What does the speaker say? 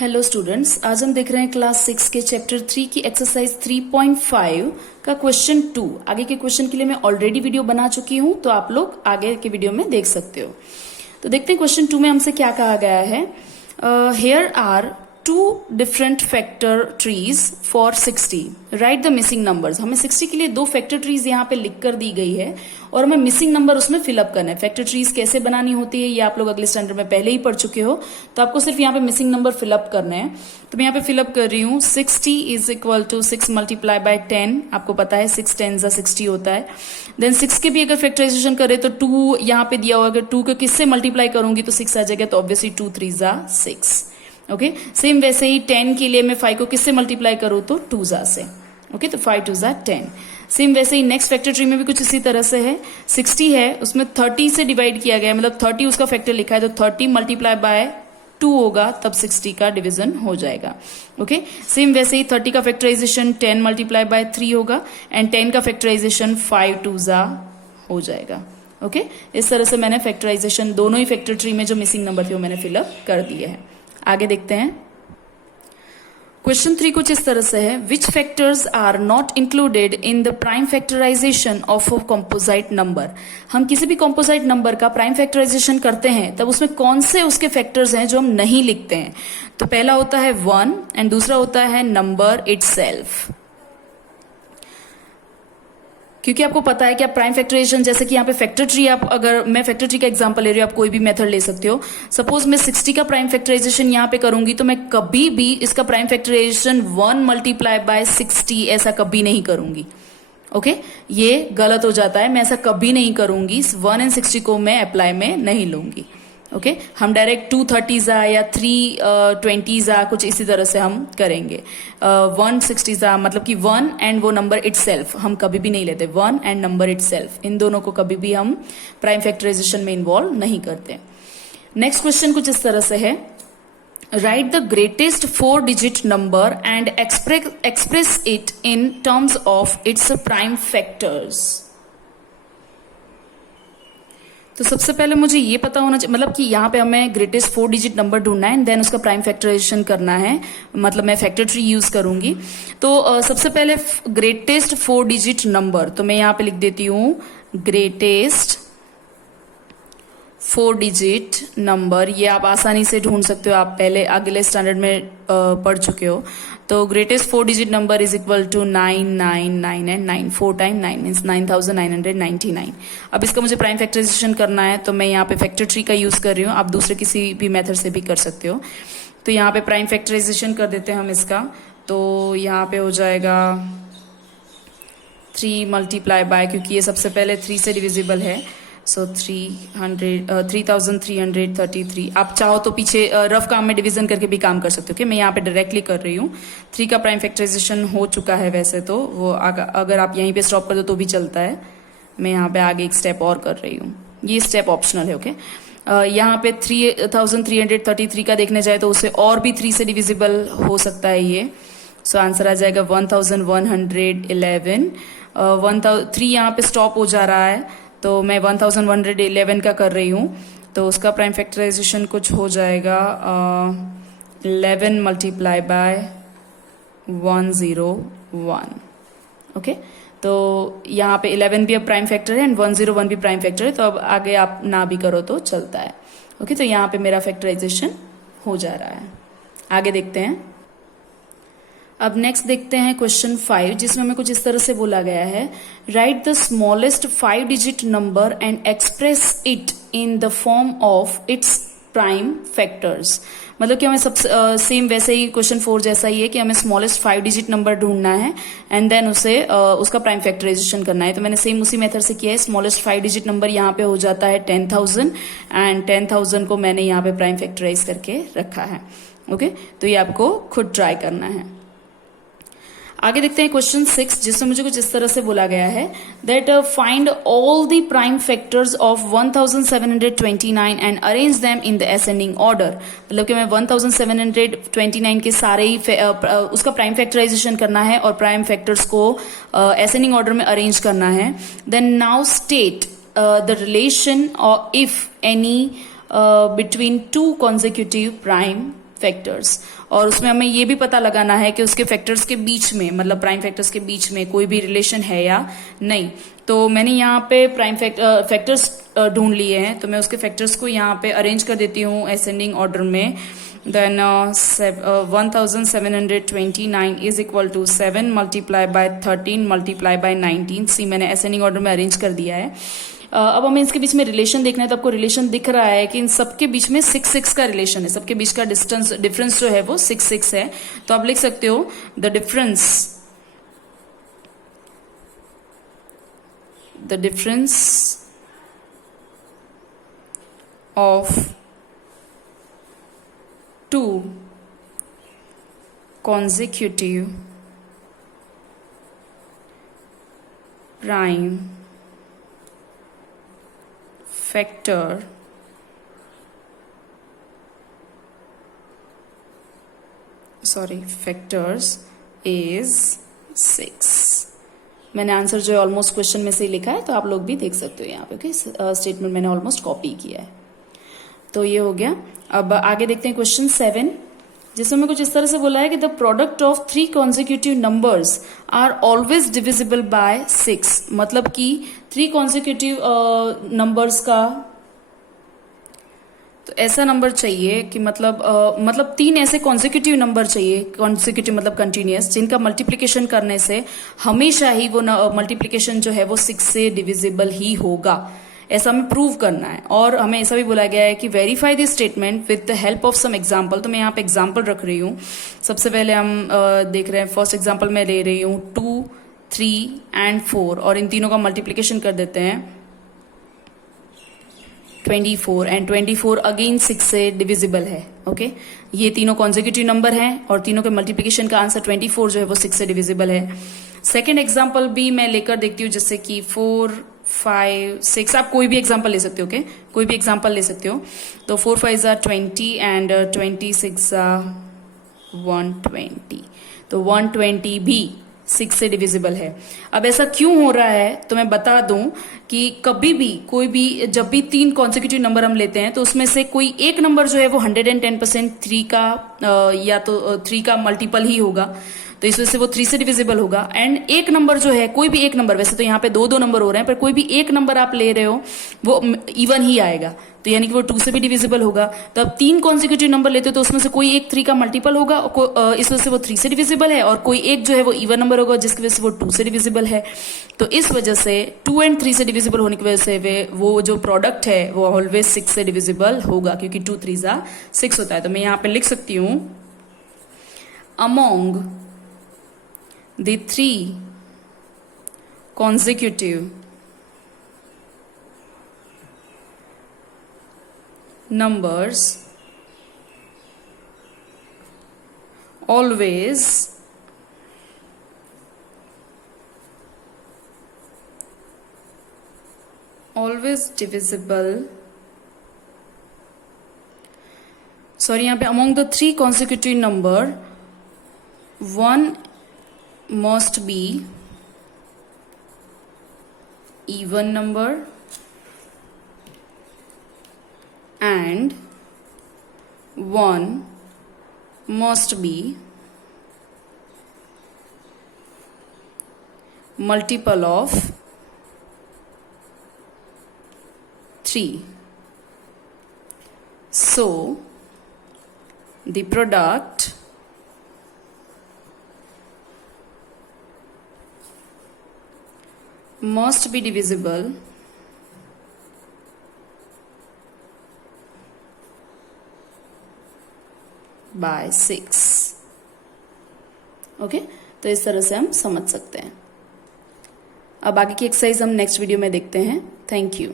Hello students, आज हम देख रहे हैं क्लास 6 के चैप्टर 3 की एक्सरसाइज 3.5 का क्वेश्चन 2। आगे के क्वेश्चन के लिए मैं ऑलरेडी वीडियो बना चुकी हूं, तो आप लोग आगे के वीडियो में देख सकते हो। तो देखते हैं क्वेश्चन 2 में हमसे क्या कहा गया है। Here are 2 different factor trees for 60, write the missing numbers. हमें 60 के लिए 2 फैक्टर ट्रीज यहाँ पे लिख कर दी गई है और हमें मिसिंग नंबर उसमें फिलअप करना है। फैक्टर ट्रीज कैसे बनानी होती है ये आप लोग अगले स्टैंडर्ड में पहले ही पढ़ चुके हो, तो आपको सिर्फ यहाँ पे मिसिंग नंबर फिलअप करना है। तो मैं यहाँ पे फिलअप कर रही हूँ। 60 is equal to 6 multiply by 10। आपको पता है 6 10 60 होता है। देन 6 के भी अगर फैक्टराइजेशन करे तो 2 यहाँ पे दिया हुआ, अगर 2 को किससे मल्टीप्लाई करूंगी तो 6 आ जाएगा, तो ऑब्वियसली 2 3 6। ओके, सेम वैसे ही 10 के लिए मैं 5 को किससे मल्टीप्लाई करूँ तो 2 से। ओके, तो 5 2 10। सेम वैसे ही नेक्स्ट फैक्टर ट्री में भी कुछ इसी तरह से है। 60 है, उसमें 30 से डिवाइड किया गया है, मतलब 30 उसका फैक्टर लिखा है, तो 30 मल्टीप्लाई बाय 2 होगा, तब 60 का डिवीजन हो जाएगा। ओके, सेम वैसे ही 30 का फैक्टराइजेशन 10 मल्टीप्लाई बाय 3 होगा एंड 10 का फैक्टराइजेशन 5 2 हो जाएगा। ओके, इस तरह से मैंने फैक्टराइजेशन दोनों ही फैक्टर ट्री में जो मिसिंग नंबर थे वो मैंने फिलअप कर दिए हैं। आगे देखते हैं। क्वेश्चन 3 कुछ इस तरह से है। Which factors are not included in the prime factorization of a composite number. हम किसी भी कॉम्पोजाइट नंबर का प्राइम फैक्टराइजेशन करते हैं तब उसमें कौन से उसके फैक्टर्स हैं जो हम नहीं लिखते हैं। तो पहला होता है 1 एंड दूसरा होता है नंबर इटसेल्फ। क्योंकि आपको पता है कि आप प्राइम फैक्टराइजेशन, जैसे कि यहाँ पे फैक्टर ट्री, आप अगर मैं फैक्टर ट्री का एग्जांपल ले रही हूँ, आप कोई भी मेथड ले सकते हो। सपोज मैं 60 का प्राइम फैक्टराइजेशन यहाँ पे करूंगी तो मैं कभी भी इसका प्राइम फैक्टराइजेशन 1 मल्टीप्लाई बाय 60 ऐसा कभी नहीं करूंगी। ओके, ये गलत हो जाता है, मैं ऐसा कभी नहीं करूंगी। 1 एंड 60 को मैं अप्लाई में नहीं लूंगी। ओके, हम डायरेक्ट 230 या 320 कुछ इसी तरह से हम करेंगे। 160 मतलब कि 1 एंड वो नंबर इटसेल्फ हम कभी भी नहीं लेते। 1 एंड नंबर इटसेल्फ, इन दोनों को कभी भी हम प्राइम फैक्टराइजेशन में इन्वॉल्व नहीं करते। नेक्स्ट क्वेश्चन कुछ इस तरह से है। Right the greatest 4 digit number and express it in terms of its prime factors. तो सबसे पहले मुझे ये पता होना चाहिए, मतलब कि यहाँ पे हमें ग्रेटेस्ट 4 डिजिट नंबर ढूंढना है एंड देन उसका प्राइम फैक्टराइजेशन करना है, मतलब मैं फैक्टर ट्री यूज करूंगी। तो सबसे पहले ग्रेटेस्ट 4 डिजिट नंबर, तो मैं यहाँ पे लिख देती हूँ ग्रेटेस्ट 4 डिजिट नंबर। ये आप आसानी से ढूंढ सकते हो, आप पहले अगले स्टैंडर्ड में पढ़ चुके हो। तो greatest 4 digit number is equal to 999 and 9 4 time 9 means 9999। अब इसका मुझे प्राइम फैक्टराइजेशन करना है, तो मैं यहाँ पे फैक्टर ट्री का यूज कर रही हूँ, आप दूसरे किसी भी मेथड से भी कर सकते हो। तो यहाँ पे प्राइम फैक्टराइजेशन कर देते हैं हम इसका। तो यहाँ पे हो जाएगा 3 मल्टीप्लाई बाय, क्योंकि ये सबसे पहले 3 से डिविजिबल है, सो 3333। आप चाहो तो पीछे रफ काम में डिवीजन करके भी काम कर सकते हो। मैं यहाँ पे डायरेक्टली कर रही हूँ। 3 का प्राइम फैक्टराइजेशन हो चुका है वैसे तो, वो अगर आप यहीं पे स्टॉप कर दो तो भी चलता है। मैं यहाँ पे आगे एक स्टेप और कर रही हूँ, ये स्टेप ऑप्शनल है। ओके, यहाँ पे 3333 का देखने जाए तो उसे और भी 3 से डिविजिबल हो सकता है ये। सो आंसर आ जाएगा 1111। 3 यहाँ पे स्टॉप हो जा रहा है, तो मैं 1111 का कर रही हूँ, तो उसका प्राइम फैक्टराइजेशन कुछ हो जाएगा 11 मल्टीप्लाई बाय 101। ओके, तो यहाँ पे 11 भी अब प्राइम फैक्टर है एंड 101 भी प्राइम फैक्टर है, तो अब आगे आप ना भी करो तो चलता है। ओके, तो यहाँ पे मेरा फैक्टराइजेशन हो जा रहा है। आगे देखते हैं। अब नेक्स्ट देखते हैं क्वेश्चन 5, जिसमें हमें कुछ इस तरह से बोला गया है। Right the smallest 5 digit number and express it in the form of its prime factors. मतलब कि हमें सबसे सेम वैसे ही क्वेश्चन 4 जैसा ही है कि हमें स्मॉलेस्ट 5 डिजिट नंबर ढूंढना है एंड देन उसे उसका प्राइम फैक्टराइजेशन करना है। तो मैंने सेम उसी मेथड से किया है। स्मॉलेस्ट 5 डिजिट नंबर यहाँ पे हो जाता है 10,000 एंड 10,000 को मैंने यहाँ पे प्राइम फैक्टराइज करके रखा है। ओके, तो ये आपको खुद ट्राई करना है। आगे देखते हैं क्वेश्चन 6, जिसमें मुझे कुछ इस तरह से बोला गया है that find all the prime factors of 1729 and arrange them in the ascending order. मतलब कि मैं 1729 के सारे ही उसका प्राइम फैक्टराइजेशन करना है और प्राइम फैक्टर्स को असेंडिंग ऑर्डर में अरेंज करना है। Then now state the relation if any between 2 consecutive prime factors, और उसमें हमें ये भी पता लगाना है कि उसके फैक्टर्स के बीच में, मतलब प्राइम फैक्टर्स के बीच में कोई भी रिलेशन है या नहीं। तो मैंने यहाँ पे प्राइम फैक्टर्स ढूंढ लिए हैं, तो मैं उसके फैक्टर्स को यहाँ पे अरेंज कर देती हूँ असेंडिंग ऑर्डर में। Then 1729 is equal to 7 multiply by 13 multiply by 19। See मैंने असेंडिंग ऑर्डर में अरेंज कर दिया है। अब हमें इसके बीच में रिलेशन देखना है, तो आपको रिलेशन दिख रहा है कि इन सबके बीच में 6 का रिलेशन है, सबके बीच का डिफरेंस जो है वो 6 है। तो आप लिख सकते हो the difference of 2 consecutive prime factors is 6। मैंने आंसर जो है ऑलमोस्ट क्वेश्चन में से ही लिखा है, तो आप लोग भी देख सकते हो यहाँ पे। ओके, स्टेटमेंट मैंने ऑलमोस्ट कॉपी किया है। तो ये हो गया। अब आगे देखते हैं क्वेश्चन 7, जिसमें कुछ इस तरह से बोला है कि the product of 3 consecutive numbers are always divisible by 6। मतलब कि 3 कॉन्जिक्यूटिव नंबर्स का, तो ऐसा नंबर चाहिए कि मतलब 3 ऐसे कॉन्जिक्यूटिव नंबर चाहिए, कॉन्जिक्यूटिव मतलब कंटिन्यूअस, जिनका मल्टीप्लिकेशन करने से हमेशा ही वो मल्टीप्लिकेशन जो है वो 6 से डिविजिबल ही होगा। ऐसा हमें प्रूव करना है। और हमें ऐसा भी बोला गया है कि verify this statement with the help of some example. तो मैं यहाँ पे एग्जाम्पल रख रही हूँ। सबसे पहले हम देख रहे हैं, फर्स्ट एग्जाम्पल मैं ले रही हूँ 2, 3 एंड 4, और इन तीनों का मल्टीप्लिकेशन कर देते हैं 24, एंड 24 अगेन 6 से डिविजिबल है। ओके, ये तीनों कॉन्जिक्यूटिव नंबर हैं और तीनों के मल्टीप्लिकेशन का आंसर 24 जो है वो 6 से डिविजिबल है। सेकेंड एग्जाम्पल भी मैं लेकर देखती हूँ, जैसे कि 4, 5, 6, आप कोई भी एग्जाम्पल ले सकते हो। ओके, कोई भी एग्जाम्पल ले सकते हो। तो 4 5 20 एंड 26 120, तो 120 भी 6 से डिविजिबल है। अब ऐसा क्यों हो रहा है, तो मैं बता दूं कि कभी भी कोई भी, जब भी 3 कॉन्जिक्यूटिव नंबर हम लेते हैं, तो उसमें से कोई एक नंबर जो है वो 110% 3 का या तो 3 का मल्टीपल ही होगा, तो इस वजह से वो 3 से डिविजिबल होगा। एंड एक नंबर जो है, कोई भी एक नंबर, वैसे तो यहाँ पे 2 नंबर हो रहे हैं, पर कोई भी एक नंबर आप ले रहे हो वो इवन ही आएगा, तो यानी कि वो 2 से भी डिविजिबल होगा। तो अब 3 कॉन्जिक्यूटिव नंबर लेते हो तो उसमें से कोई एक 3 का मल्टीपल होगा, इस वजह से वो 3 से डिविजिबल है, और कोई एक जो है वो इवन नंबर होगा जिसकी वजह से वो 2 से डिविजिबल है। तो इस वजह से 2 एंड 3 से डिविजिबल होने की वजह से वो जो प्रोडक्ट है वो ऑलवेज 6 से डिविजिबल होगा, क्योंकि 2 3 6 होता है। तो मैं यहाँ पे लिख सकती हूँ, among the 3 consecutive numbers always divisible, sorry, यहाँ पे among the 3 consecutive number, 1 must be even number and 1 must be multiple of 3. So the product must be divisible by 6। Okay, तो इस तरह से हम समझ सकते हैं। अब आगे की एक्सरसाइज हम नेक्स्ट वीडियो में देखते हैं। Thank you.